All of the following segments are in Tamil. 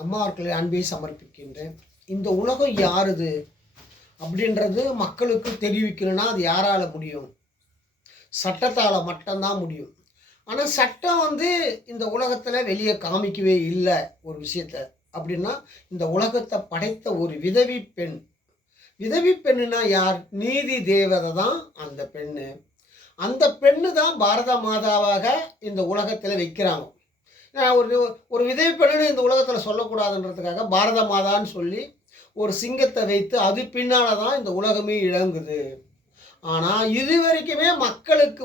அம்மாவர்களை அன்பை சமர்ப்பிக்கின்றேன். இந்த உலகம் யாருது அப்படின்றது மக்களுக்கு தெரிவிக்கணும்னா அது யாரால முடியும்? சட்டத்தால் மட்டும்தான் முடியும். ஆனால் சட்டம் இந்த உலகத்தில் வெளியே காமிக்கவே இல்லை ஒரு விஷயத்த. அப்படின்னா இந்த உலகத்தை படைத்த ஒரு விதவி பெண். விதவி பெண்ணுனா யார்? நீதி தேவதை தான் அந்த பெண்ணு. அந்த பெண்ணு தான் பாரத மாதாவாக இந்த உலகத்தில் வைக்கிறாங்க. ஒரு ஒரு விதவை பெண்ணுன்னு இந்த உலகத்தில் சொல்லக்கூடாதுன்றதுக்காக பாரத மாதான்னு சொல்லி ஒரு சிங்கத்தை வைத்து அது பின்னால் தான் இந்த உலகமே இழங்குது. ஆனால் இது வரைக்குமே மக்களுக்கு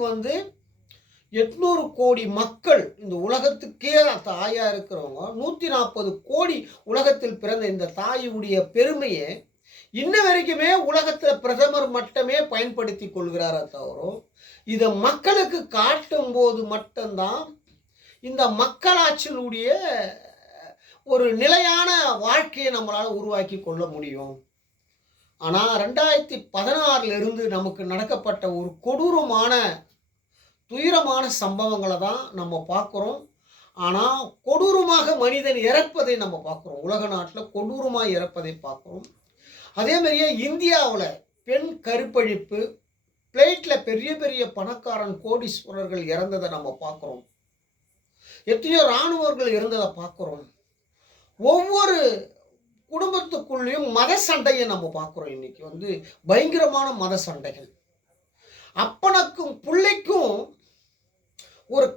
800 கோடி மக்கள் இந்த உலகத்துக்கே தாயாக இருக்கிறவங்க 140 கோடி உலகத்தில் பிறந்த இந்த தாயுடைய பெருமையை இன்ன வரைக்குமே உலகத்தில் பிரதமர் மட்டுமே பயன்படுத்தி கொள்கிறாரே தவிர இதை மக்களுக்கு காட்டும் போது மட்டும்தான் இந்த மக்களாட்சியினுடைய ஒரு நிலையான வாழ்க்கையை நம்மளால் உருவாக்கி கொள்ள முடியும். ஆனால் 2016 நமக்கு நடக்கப்பட்ட ஒரு கொடூரமான துயரமான சம்பவங்களை தான் நம்ம பார்க்குறோம். ஆனால் கொடூரமாக மனிதன் இறப்பதை நம்ம பார்க்குறோம். உலக நாட்டில் கொடூரமாக இறப்பதை பார்க்குறோம். அதே மாதிரியே இந்தியாவில் பெண் கருப்பழிப்பு, பிளேட்டில் பெரிய பெரிய பணக்காரன் கோடீஸ்வரர்கள் இறந்ததை நம்ம பார்க்குறோம். எத்தனையோ இராணுவர்கள் இருந்ததை பார்க்குறோம். ஒவ்வொரு குடும்பத்துக்குள்ளேயும் மத சண்டையை நம்ம பார்க்குறோம். இன்னைக்கு பயங்கரமான மத சண்டைகள். அப்பனுக்கும் பிள்ளைக்கும் ஒரு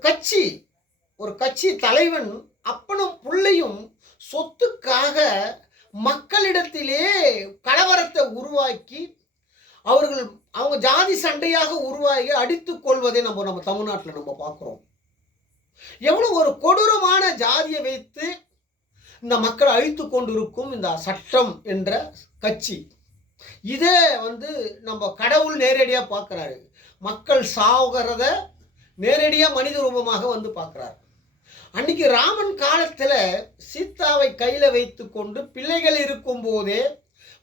கட்சி தலைவன் அப்பனும் பிள்ளையும் சொத்துக்காக மக்களிடத்திலே கலவரத்தை உருவாக்கி அவங்க ஜாதி சண்டையாக உருவாகி அடித்துக் கொள்வதை நம்ம தமிழ்நாட்டில் நம்ம பார்க்குறோம். எவ்வளவு ஒரு கொடூரமான ஜாதியை வைத்து இந்த மக்களை அழித்து கொண்டிருக்கும் இந்த சட்டம் என்ற கட்சி. இதே நம்ம கடவுள் நேரடியாக பார்க்குறாரு. மக்கள் சாகிறத நேரடியாக மனித ரூபமாக பார்க்குறாரு. அன்னைக்கு ராமன் காலத்தில் சீதாவை கையில் வைத்து கொண்டு பிள்ளைகள் இருக்கும் போதே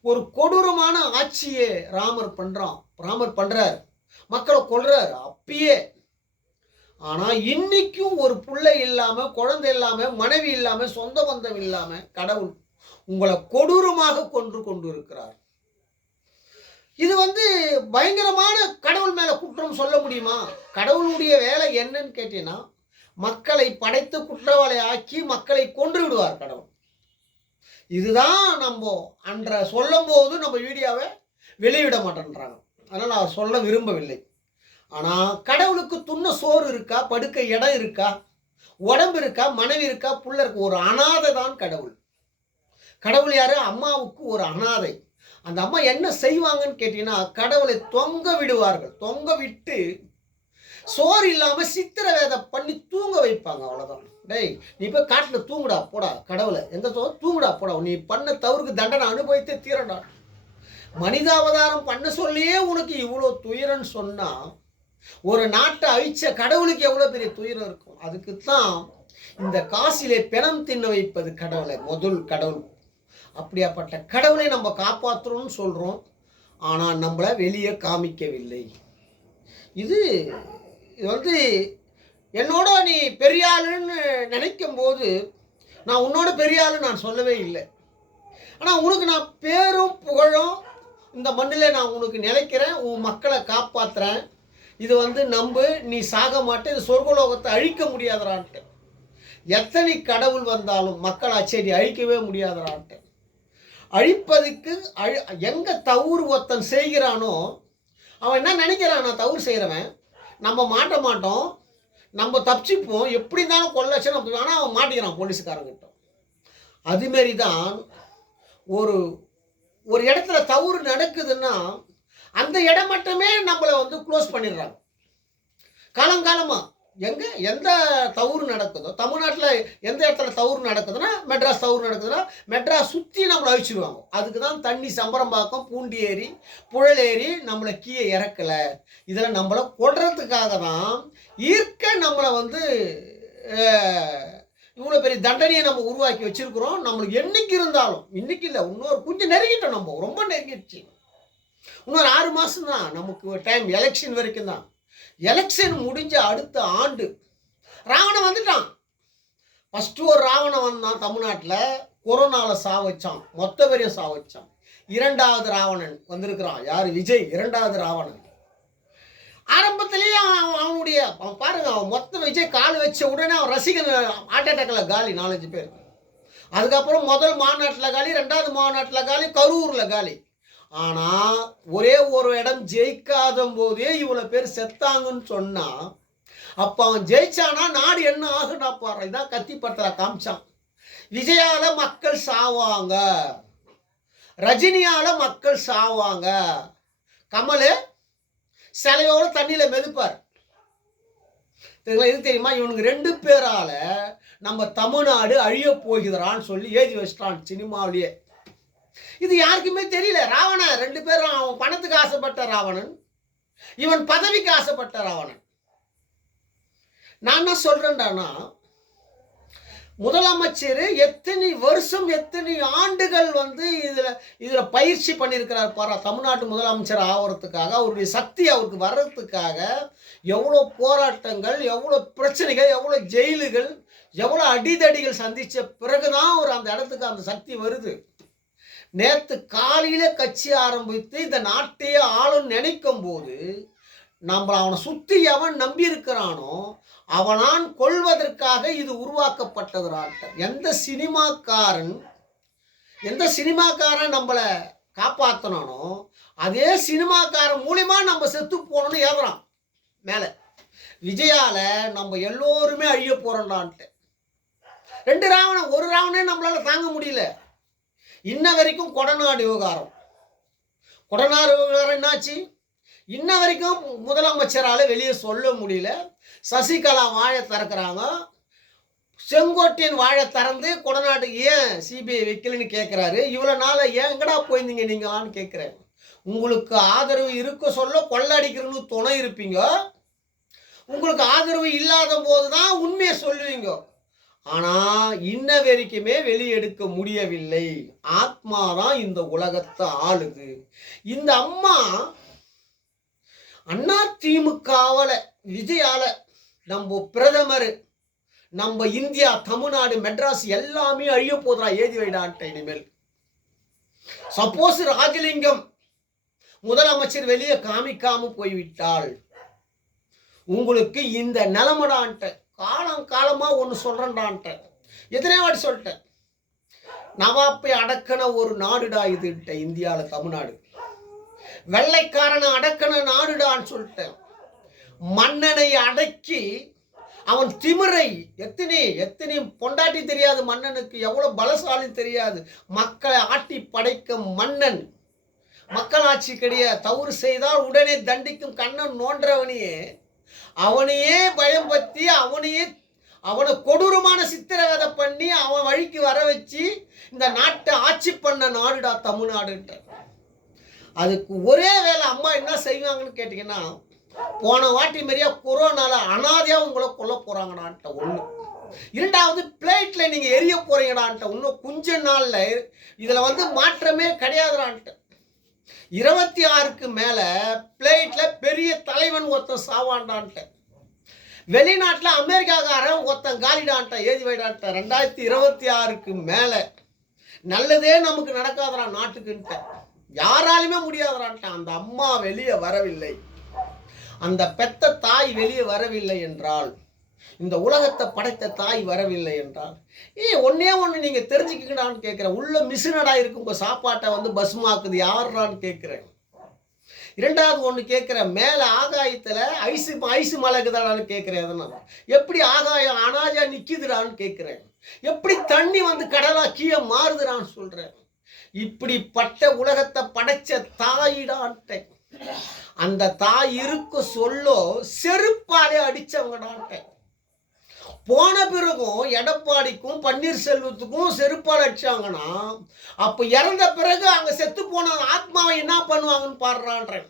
ஒரு கொடூரமான ஆட்சியை ராமர் பண்ணுறார். மக்களை கொல்றார் அப்பயே. ஆனால் இன்னைக்கும் ஒரு பிள்ளை இல்லாமல், குழந்தை இல்லாமல், மனைவி இல்லாமல், சொந்த பந்தம் இல்லாமல் கடவுள் உங்களை கொடூரமாக கொண்டு இருக்கிறார். இது பயங்கரமான கடவுள் மேலே குற்றம் சொல்ல முடியுமா? கடவுளுடைய வேலை என்னன்னு கேட்டீங்கன்னா மக்களை படைத்து குற்றவாளி ஆக்கி மக்களை கொன்று விடுவார் கடவுள். இதுதான் நம்ம அன்ற சொல்லும் போது நம்ம வீடியோவை வெளியிட மாட்டேன்றாங்க. அதனால் நான் சொல்ல விரும்பவில்லை. ஆனால் கடவுளுக்கு துண்ண சோறு இருக்கா, படுக்க இடம் இருக்கா, உடம்பு இருக்கா, மனைவி இருக்கா, புள்ள இருக்கு. ஒரு அனாதை தான் கடவுள். கடவுள் யாரு? அம்மாவுக்கு ஒரு அனாதை. அந்த அம்மா என்ன செய்வாங்கன்னு கேட்டீங்கன்னா கடவுளை தொங்க விடுவார்கள். தொங்க விட்டு சோறு இல்லாமல் சித்திரவேதை பண்ணி தூங்க வைப்பாங்க. அவ்வளோதான். டேய், நீ போய் காட்டில் தூங்குடா போடா, கடவுளை எந்த தூங்குடா போடா, நீ பண்ண தவறுக்கு தண்டனை அனுபவித்தே தீரடா. மனிதாவதாரம் பண்ண சொல்லியே உனக்கு இவ்வளோ துயரன்னு சொன்னால் ஒரு நாட்டை அழிச்ச கடவுளுக்கு எவ்வளோ பெரிய துயரம் இருக்கும். அதுக்குத்தான் இந்த காசிலே பிணம் தின்ன வைப்பது கடவுளை, முதல் கடவுள். அப்படியாப்பட்ட கடவுளை நம்ம காப்பாற்றுறோம்னு சொல்கிறோம். ஆனால் நம்மளை வெளியே காமிக்கவில்லை. இது என்னோட நீ பெரிய ஆளுன்னு நினைக்கும் போது நான் உன்னோட பெரிய ஆளுன்னு நான் சொல்லவே இல்லை. ஆனால் உனக்கு நான் பேரும் புகழும் இந்த மண்ணில் நான் உனக்கு நினைக்கிறேன், உன் மக்களை காப்பாற்றுறேன். இது நம்பு, நீ சாக மாட்டே, இது சொர்க்கலோகத்தை அழிக்க முடியாதரான்ட்டு. எத்தனை கடவுள் வந்தாலும் மக்கள் அச்சடி அழிக்கவே முடியாதரான்ட்டு. அழிப்பதுக்கு எங்கே தவறு ஒருத்தன் செய்கிறானோ அவன் என்ன நினைக்கிறான்? நான் தவறு செய்கிறவன், நம்ம மாட்ட மாட்டோம், நம்ம தப்பிச்சுப்போம், எப்படி இருந்தாலும் கொள்ளச்சு நம்ம. ஆனால் அவன் மாட்டிக்கிறான் போலீஸுக்காரங்கிட்ட. அதுமாரி தான் ஒரு ஒரு இடத்துல தவறு நடக்குதுன்னா அந்த இடம் மட்டுமே நம்மளை க்ளோஸ் பண்ணிடுறாங்க. காலங்காலமாக எந்த தவறு நடக்குதோ, தமிழ்நாட்டில் எந்த இடத்துல தவறு நடக்குதுன்னா மெட்ராஸ் தவறு நடக்குதுன்னா மெட்ராஸ் சுற்றி நம்மளை அழிச்சிடுவாங்க. அதுக்கு தான் தண்ணி சம்பரம்பாக்கம், பூண்டி ஏரி, புழல் ஏரி நம்மளை கீழே இறக்கலை. இதில் நம்மளை கொள்றதுக்காக தான் ஈர்க்க நம்மளை இவ்வளோ பெரிய தண்டனையை நம்ம உருவாக்கி வச்சுருக்குறோம். நம்மளுக்கு என்னைக்கு இருந்தாலும், இன்றைக்கி இல்லை, இன்னொரு கொஞ்சம் நெருங்கிட்டோம், நம்ம ரொம்ப நெருங்கிடுச்சு. இன்னொரு 6 மாதம் தான் நமக்கு டைம், எலெக்ஷன் வரைக்கும் தான். எலெக்ஷன் முடிஞ்ச அடுத்த ஆண்டு ராவணன் வந்துட்டான். ஃபஸ்ட்டு ஒரு ராவணன் வந்தான் தமிழ்நாட்டில், கொரோனால சாவச்சான், மொத்த பேரையும் சாவச்சான். இரண்டாவது ராவணன் வந்திருக்கிறான். யாரு? விஜய், இரண்டாவது ராவணன். ஆரம்பத்திலேயே அவனுடைய பாருங்க, அவன் மொத்த விஜய் கால் வச்ச உடனே அவன் ரசிகன் ஹார்ட் அட்டாக்ல காலி 4-5 பேர். அதுக்கப்புறம் முதல் மாநாட்டில் காலி, 2வது மாநாட்டில் காலி, கரூரில் காலி. ஆனால் ஒரே ஒரு இடம் ஜெயிக்காத போதே இவ்வளோ பேர் செத்தாங்கன்னு சொன்னா, அப்போ அவன் ஜெயிச்சானா நாடு என்ன ஆகுனா பாரு. இதான் கத்திப்படத்தில் காமிச்சான். விஜயால மக்கள் சாவாங்க, ரஜினியால மக்கள் சாவாங்க, கமலு சிலையோடு தண்ணியில் மெதுப்பார். இது தெரியுமா? இவனுக்கு 2 பேரால நம்ம தமிழ்நாடு அழிய போகிறான்னு சொல்லி எழுதி வச்சிட்டான் சினிமாவிலேயே. இது யாருக்குமே தெரியல. ராவணன் 2 பேரும், அவன் பணத்துக்கு ஆசைப்பட்ட ராவணன், இவன் பதவிக்கு ஆசைப்பட்ட ராவணன். நான் என்ன சொல்றேன்டானா, முதலமைச்சர் எத்தனை வருஷம் எத்தனை ஆண்டுகள் இதுல பயிற்சி பண்ணியிருக்கிறார் பாரா. தமிழ்நாட்டு முதலமைச்சர் ஆகிறதுக்காக, அவருடைய சக்தி அவருக்கு வர்றதுக்காக எவ்வளோ போராட்டங்கள், எவ்வளோ பிரச்சனைகள், எவ்வளோ ஜெயிலுகள், எவ்வளோ அடிதடிகள் சந்திச்ச பிறகுதான் அவர் அந்த இடத்துக்கு அந்த சக்தி வருது. நேற்று காலையில கட்சி ஆரம்பித்து இந்த நாட்டையே ஆளும் நினைக்கும் போது அவனை சுத்தி எவன் நம்பி இருக்கிறானோ அவனான் கொள்வதற்காக இது உருவாக்கப்பட்டதுராட்ட. எந்த சினிமாக்காரன் நம்மளை காப்பாற்றனானோ அதே சினிமாக்காரன் மூலியமா நம்ம செத்து போனோம்னு ஏதுறான் மேல. விஜயால நம்ம எல்லோருமே அழிய போறோம்டான்ட்டு 2 ராவணன், ஒரு ராவணே நம்மளால தாங்க முடியல. இன்ன வரைக்கும் கொடநாடு விவகாரம் என்னாச்சு? இன்ன வரைக்கும் முதலமைச்சரால வெளியே சொல்ல முடியல. சசிகலா வாழை திறக்கிறாங்க, செங்கோட்டையன் வாழை திறந்து கொடநாடு ஏன் சிபிஐ வைக்கலன்னு கேட்கிறாரு. இவ்வளவு நாள ஏன் எங்கடா போயிருந்தீங்க நீங்களான்னு கேட்கிறேன். உங்களுக்கு ஆதரவு இருக்க சொல்ல கொள்ளடிக்கிறன்னு துணை இருப்பீங்க, உங்களுக்கு ஆதரவு இல்லாத போதுதான் உண்மையை சொல்லுவீங்க. ஆனா இன்ன வரைக்குமே வெளியெடுக்க முடியவில்லை. ஆத்மாதான் இந்த உலகத்தை ஆளுது. இந்த அம்மா அதிமுகவால விஜயால நம்ம பிரதமர், நம்ம இந்தியா, தமிழ்நாடு, மெட்ராஸ் எல்லாமே அழிய போதுரா. ஏதி வைடான்ட்ட. இனிமேல் சப்போஸ் ராஜலிங்கம் முதலமைச்சர் வெளியே காமிக்காம போய்விட்டால் உங்களுக்கு இந்த நிலமடான்ட்ட. காலமா ஒன்று சொல்றேன்டான்ட்ட. எத்தனை வாட்டி சொல்லிட்டேன். நவாப்பை அடக்கன ஒரு நாடுடா இது இந்தியாவில் தமிழ்நாடு. வெள்ளைக்காரனை அடக்கன நாடுடான்னு சொல்லிட்டேன். மன்னனை அடக்கி அவன் திமிரை எத்தனை பொண்டாட்டி தெரியாது மன்னனுக்கு, எவ்வளவு பலசாலி தெரியாது. மக்களை ஆட்டி படைக்க மன்னன், மக்களாட்சி கிடையாது. தவறு செய்தால் உடனே தண்டிக்கும் கண்ணன் நோன்றவனையே, அவனையே பயம் பத்தி அவனை கொடூரமான சித்திரவதை பண்ணி அவன் வழிக்கு வர வச்சு இந்த நாட்டை ஆட்சி பண்ண நாடுடா தமிழ்நாடுன்ற. அதுக்கு ஒரே வேலை அம்மா என்ன செய்வாங்கன்னு கேட்டீங்கன்னா, போன வாட்டி மாதிரியா கொரோனால அனாதையா உங்களை கொல்ல போறாங்கடான்ட்ட ஒண்ணு. 2வது பிளேட்ல நீங்க எரிய போறீங்கடான்ட்ட. இன்னும் கொஞ்ச நாள்ல இதுல மாற்றமே கிடையாதுடான்ட்ட. 26க்கு மேல பிளேட்ல பெரிய தலைவன் ஒருத்தன் சாவான்டான்ட்ட. வெளிநாட்டுல அமெரிக்காக்காரன் ஒருத்தன் காலிடான்ட்ட. ஏதி வைடான்ட்ட. 2026க்கு மேல நல்லதே நமக்கு நடக்காதரா நாட்டுக்குன்ட்ட. யாராலுமே முடியாதரான்ட்ட. அந்த அம்மா வெளியே வரவில்லை, அந்த பெத்த தாய் வெளியே வரவில்லை என்றால், இந்த உலகத்தை படைத்த தாய் வரவில்லை என்றால், ஒன்னே ஒன்று நீங்க தெரிஞ்சுக்கடான்னு கேட்கிறேன். உள்ள மிஷினடா இருக்கும் உங்க சாப்பாட்டை பஸ்மாக்குது யாருடான்னு கேட்கிறேன். 2வது ஒன்று கேட்கிறேன், மேல ஆகாயத்துல ஐசு மலைக்குதாடான்னு கேட்கிறேன். அதனால எப்படி ஆகாயம் அனாஜா நிக்குதுடான்னு கேட்கிறேன். எப்படி தண்ணி கடலா கீழே மாறுதுடான்னு சொல்றேன். இப்படிப்பட்ட உலகத்தை படைச்ச தாயிடான்ட்ட. அந்த தாய் இருக்கு சொல்லோ செருப்பாலே அடிச்சவங்கடான்ட்ட. போன பிறகும் எடப்பாடிக்கும் பன்னீர்செல்வத்துக்கும் செருப்பால் அடிச்சாங்கன்னா, அப்ப இறந்த பிறகு அங்க செத்து போன ஆத்மாவை என்ன பண்ணுவாங்கன்னு பாடுறான்றேன்.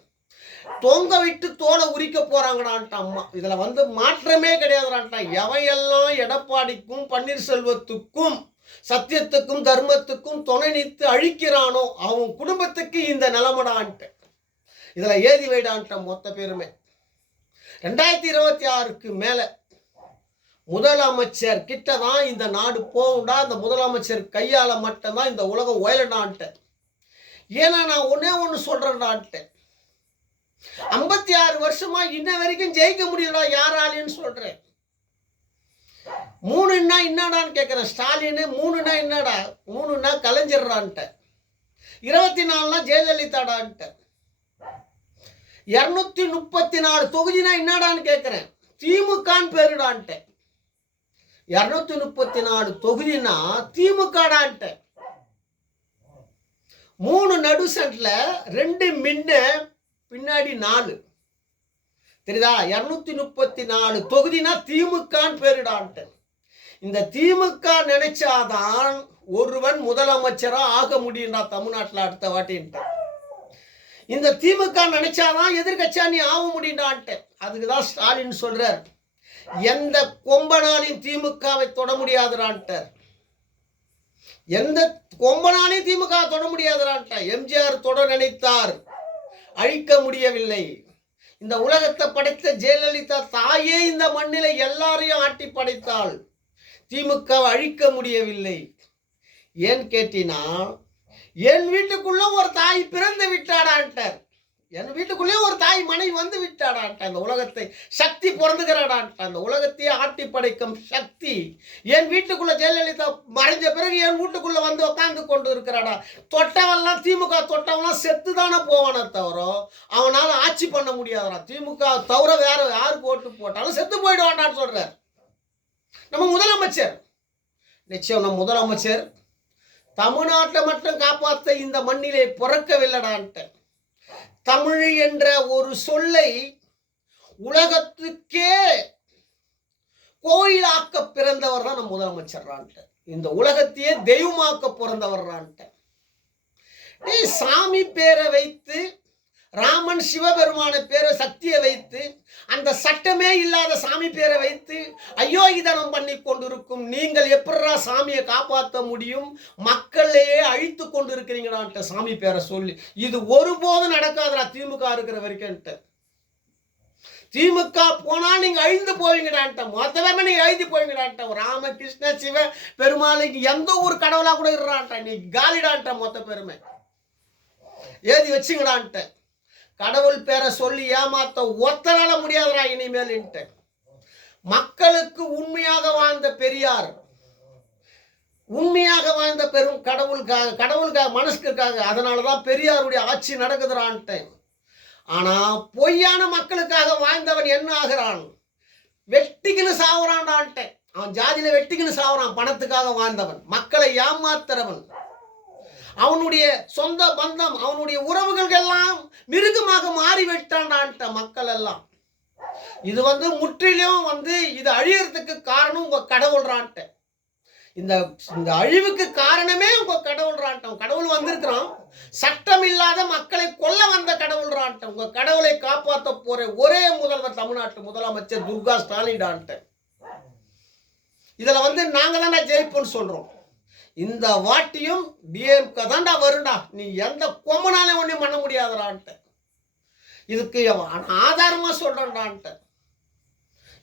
தொங்க விட்டு தோலை உரிக்க போறாங்கடான்ட்ட அம்மா. இதுல மாற்றமே கிடையாதுடான்ட்டான். எவையெல்லாம் எடப்பாடிக்கும் பன்னீர்செல்வத்துக்கும் சத்தியத்துக்கும் தர்மத்துக்கும் துணை நித்து அழிக்கிறானோ அவன் குடும்பத்துக்கு இந்த நிலமடான்ட்டு. இதுல ஏதி வைடான்ட்ட மொத்த பேருமே. 2026க்கு மேல முதலமைச்சர் கிட்ட தான் இந்த நாடு போகும்டா, இந்த முதலமைச்சர் கையால் மட்டும்தான் இந்த உலகம் உயலடான்ட்டு. ஏன்னா நான் ஒன்னே ஒன்று சொல்கிறேன்டான்ட்டு, 56 வருஷமா இன்ன வரைக்கும் ஜெயிக்க முடியலடா யாராலையும் சொல்கிறேன். 3ன்னா என்னடான்னு கேட்குறேன். ஸ்டாலின் 3ன்னா என்னடா, 3ன்னா கலைஞர்றான்ட்ட, 24னா ஜெயலலிதாடான்ட்ட, 234 தொகுதினா என்னடான்னு கேட்குறேன். திமுகன்னு பேருடான்ட்ட, 234 தொகுதினா திமுகடான்ட்ட, 3 நடு சென்ட்ல 2 மின்ன பின்னாடி 4 தெரியுதா. 234 தொகுதினா திமுகன்னு பேருடான்ட்ட. இந்த திமுக நினைச்சாதான் ஒருவன் முதலமைச்சரா ஆக முடியும்டா தமிழ்நாட்டில் அடுத்த வாட்டின்ட்டு. இந்த திமுக நினைச்சாதான் எதிர்கட்சியா நீ ஆக முடியும்டான்ட்டு. அதுக்குதான் ஸ்டாலின் சொல்றார், எந்த கொம்பனாலையும் திமுகவை தொட முடியாதுடான்ட்டார். எந்த கொம்பனாலையும் திமுக தொட முடியாதுடான்ட்டார். எம்ஜிஆர் தொட நினைத்தார், அழிக்க முடியவில்லை. இந்த உலகத்தை படைத்த ஜெயலலிதா தாயே இந்த மண்ணில எல்லாரையும் ஆட்டி படைத்தாள், திமுக அழிக்க முடியவில்லை. ஏன் கேட்டினா, என் வீட்டுக்குள்ள ஒரு தாய் பிறந்து விட்டாடான்ட்டார். என் வீட்டுக்குள்ளே ஒரு தாய் மனைவி வந்து விட்டாடான்ட்ட. அந்த உலகத்தை சக்தி பிறந்துகிறாடான்ட்ட. அந்த உலகத்தையே ஆட்டி படைக்கும் சக்தி என் வீட்டுக்குள்ள ஜெயலலிதா மறைஞ்ச பிறகு என் வீட்டுக்குள்ள வந்து உட்காந்து கொண்டு இருக்கிறாடா. தொட்டவெல்லாம் திமுக தொட்டவெல்லாம் செத்து தானே போவானே தவிர அவனால் ஆட்சி பண்ண முடியாதுடா. திமுக தவிர வேற யார் போட்டாலும் செத்து போயிடுவான்டான்னு சொல்றார் நம்ம முதலமைச்சர். நிச்சயம் நம்ம முதலமைச்சர் தமிழ்நாட்டை மட்டும் காப்பாற்ற இந்த மண்ணிலே பிறக்கவில்லைடான்ட்டு. தமிழ் என்ற ஒரு சொல்லை உலகத்துக்கே கோயிலாக்க பிறந்தவர் தான் நம் முதலமைச்சர். இந்த உலகத்தையே தெய்வமாக்க பிறந்தவர். சாமி பேரை வைத்து, ராமன் சிவபெருமான பேரை சக்தியை வைத்து, அந்த சட்டமே இல்லாத சாமி பேரை வைத்து அயோக்கிதனம் பண்ணி கொண்டிருக்கும் நீங்கள் எப்படா சாமியை காப்பாற்ற முடியும்? மக்களையே அழித்து கொண்டு இருக்கிறீங்களான்ட்ட சாமி பேரை சொல்லி. இது ஒருபோதும் நடக்காதுடா திமுக இருக்கிற வரைக்கும். திமுக போனால் நீங்க அழிந்து போவீங்கடான்ட்ட, மொத்தமே நீங்க அழிந்து போவீங்கடான்ட்ட. ராம கிருஷ்ண சிவ பெருமாளுக்கு எந்த ஒரு கடவுளா கூட இருறான்ட்ட, நீ காலிடான்ட்ட, மொத்த பெருமை ஏதி வச்சுங்கடான்ட்ட. கடவுள் பேரை சொல்லி ஏமாத்த ஒத்தனால முடியாதுடா இனிமேல். மக்களுக்கு உண்மையாக வாழ்ந்த பெரியார், உண்மையாக வாழ்ந்த பெரும் கடவுளுக்காக மனசுக்காக, அதனாலதான் பெரியாருடைய ஆட்சி நடக்குதுறான்ட்டு. ஆனா பொய்யான மக்களுக்காக வாழ்ந்தவன் என்ன ஆகிறான்? வெட்டிக்குன்னு சாவுறான்டான்ட்டு. அவன் ஜாதியில வெட்டிக்குன்னு சாவுறான். பணத்துக்காக வாழ்ந்தவன், மக்களை ஏமாத்துறவன், அவனுடைய சொந்த பந்தம், அவனுடைய உறவுகள் எல்லாம் மிருகமாக மாறிவிட்டான்டான்ட்ட மக்கள் எல்லாம். இது முற்றிலும் இது அழியறதுக்கு காரணம் உங்க கடவுள்றான்ட்ட. இந்த அழிவுக்கு காரணமே உங்க கடவுள்றான்ட்ட. கடவுள் வந்திருக்கிறான், சட்டம் இல்லாத மக்களை கொல்ல வந்த கடவுள்றான்ட்ட. உங்க கடவுளை காப்பாற்ற போற ஒரே முதல்வர் தமிழ்நாட்டு முதலமைச்சர் துர்கா ஸ்டாலின்டான்ட்ட. இதுல நாங்க தானே ஜெயிப்போம்னு சொல்றோம். இந்த வாட்டியும் டிஎம்கே தான்டா வருண்டா, நீ எந்த கொம்பனாலே ஒன்றும் பண்ண முடியாதுடான்ட்டு. இதுக்கு ஆதாரமா சொல்றேன்டான்ட்டு.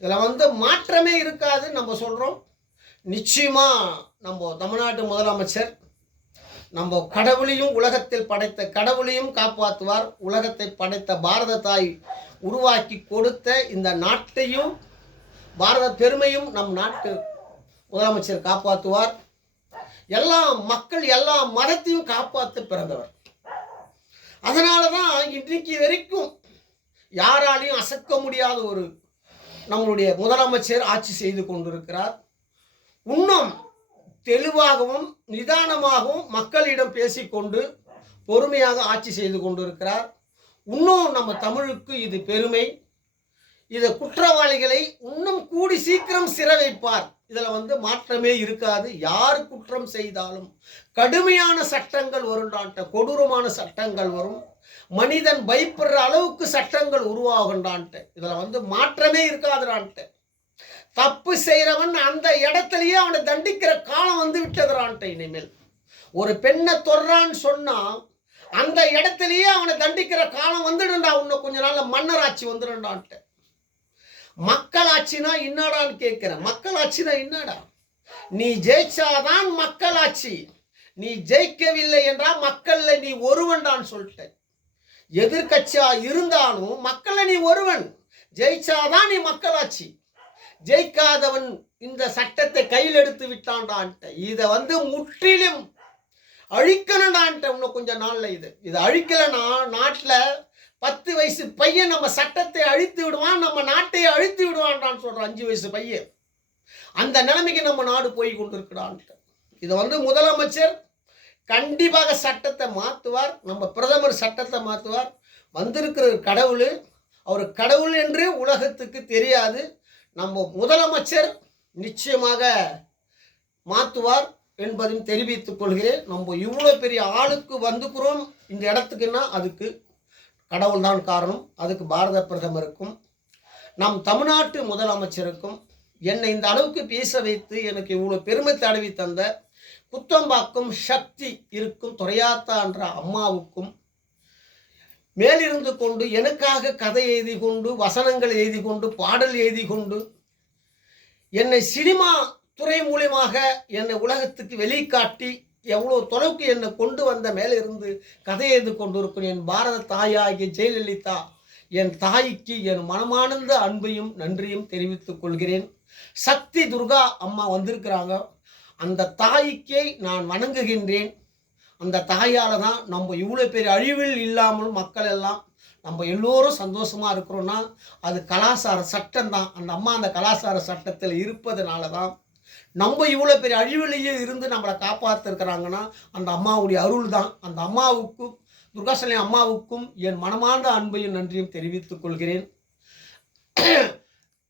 இதுல மாற்றமே இருக்காது நம்ம சொல்றோம். நிச்சயமா நம்ம தமிழ்நாட்டு முதலமைச்சர் நம்ம கடவுளையும் உலகத்தில் படைத்த கடவுளையும் காப்பாற்றுவார். உலகத்தை படைத்த பாரத தாய் உருவாக்கி கொடுத்த இந்த நாட்டையும் பாரத பெருமையும் நம் நாட்டு முதலமைச்சர் காப்பாற்றுவார். எல்லா மக்கள் எல்லா மதத்தையும் காப்பாற்ற பிறந்தவர். அதனாலதான் இன்றைக்கு வரைக்கும் யாராலையும் அசைக்க முடியாத ஒரு நம்மளுடைய முதலமைச்சர் ஆட்சி செய்து கொண்டிருக்கிறார். இன்னும் தெளிவாகவும் நிதானமாகவும் மக்களிடம் பேசிக்கொண்டு பொறுமையாக ஆட்சி செய்து கொண்டிருக்கிறார். இன்னும் நம்ம தமிழுக்கு இது பெருமை. இதை குற்றவாளிகளை இன்னும் கூடி சீக்கிரம் சிறை வைப்பார். இதுல மாற்றமே இருக்காது. யார் குற்றம் செய்தாலும் கடுமையான சட்டங்கள் வரும்டான்ட்ட, கொடூரமான சட்டங்கள் வரும். மனிதன் பயப்படுற அளவுக்கு சட்டங்கள் உருவாகுண்டான்ட்டு. இதுல மாற்றமே இருக்காதுடான்ட்ட. தப்பு செய்யறவன் அந்த இடத்துலயே அவனை தண்டிக்கிற காலம் விட்டதுறான்ட்ட. இனிமேல் ஒரு பெண்ணை தொடுறான்னு சொன்னா அந்த இடத்துலயே அவனை தண்டிக்கிற காலம் வந்துடுண்டா. இன்னும் கொஞ்ச நாள்ல மன்னராட்சி வந்துடுண்டான்ட்டு. மக்களாட்சினா என்னடான்னு கேட்கிறேன். மக்களாட்சினா என்னடா? நீ ஜெயிச்சாதான் மக்களாட்சி, நீ ஜெயிக்கவில்லை என்றால் மக்கள்ல நீ ஒருவன் தான் சொல்லிட்டேன். எதிர்கட்சியா இருந்தாலும் மக்கள்ல நீ ஒருவன், ஜெயிச்சாதான் நீ மக்களாட்சி. ஜெயிக்காதவன் இந்த சட்டத்தை கையில் எடுத்து விட்டான்டான்ட்ட. இதை முற்றிலும் அழிக்கணும்டான்ட்ட. இன்னும் கொஞ்ச நாள்ல இதை அழிக்கலன்னா நாட்டில் 10 வயசு பையன் நம்ம சட்டத்தை அழித்து விடுவான், நம்ம நாட்டை அழித்து விடுவான்டான்னு சொல்ற 5 வயசு பையன். அந்த நிலைமைக்கு நம்ம நாடு போய் கொண்டிருக்கிறான்ட்ட. இதை முதலமைச்சர் கண்டிப்பாக சட்டத்தை மாற்றுவார். நம்ம பிரதமர் சட்டத்தை மாற்றுவார். வந்திருக்கிற கடவுள், அவர் கடவுள் என்று உலகத்துக்கு தெரியாது. நம்ம முதலமைச்சர் நிச்சயமாக மாற்றுவார் என்பதையும் தெரிவித்துக் கொள்கிறேன். நம்ம இவ்வளோ பெரிய ஆளுக்கு வந்துக்கிறோம் இந்த இடத்துக்குன்னா அதுக்கு கடவுள் தான் காரணம். அதுக்கு பாரத பிரதமருக்கும் நம் தமிழ்நாட்டு முதலமைச்சருக்கும் என்னை இந்த அளவுக்கு பேச வைத்து எனக்கு இவ்வளோ பெருமை தடவி தந்த புத்தம்பாக்கம் சக்தி இருக்கும் துரையாத்தா என்ற அம்மாவுக்கும், மேலிருந்து கொண்டு எனக்காக கதை எழுதி கொண்டு, வசனங்கள் எழுதி கொண்டு, பாடல் எழுதி கொண்டு, என்னை சினிமா துறை மூலியமாக என்னை உலகத்துக்கு வெளிக்காட்டி எவ்வளோ தொலைவுக்கு என்னை கொண்டு வந்த மேலிருந்து கதை எழுதி கொண்டிருக்கும் என் பாரத தாயாகிய ஜெயலலிதா, என் தாய்க்கு என் மனமார்ந்த அன்பையும் நன்றியும் தெரிவித்துக் கொள்கிறேன். சக்தி துர்கா அம்மா வந்திருக்கிறாங்க. அந்த தாய்க்கே நான் வணங்குகின்றேன். அந்த தாயால் தான் நம்ம இவ்வளோ பெரிய அழிவில் இல்லாமல் மக்கள் எல்லாம் நம்ம எல்லோரும் சந்தோஷமாக இருக்கிறோன்னா அது கலாச்சார சட்டம் தான். அந்த அம்மா அந்த கலாச்சார சட்டத்தில் இருப்பதனால தான் நம்ம இவ்வளோ பெரிய அழிவிலேயே இருந்து நம்மளை காப்பாற்றிருக்கிறாங்கன்னா அந்த அம்மாவுடைய அருள் தான். அந்த அம்மாவுக்கும் துர்காசலி அம்மாவுக்கும் என் மனமார்ந்த அன்பையும் நன்றியும் தெரிவித்துக் கொள்கிறேன்.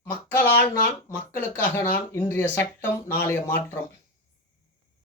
மக்களால் நான், மக்களுக்காக நான். இன்றைய சட்டம் நாளைய மாற்றம்.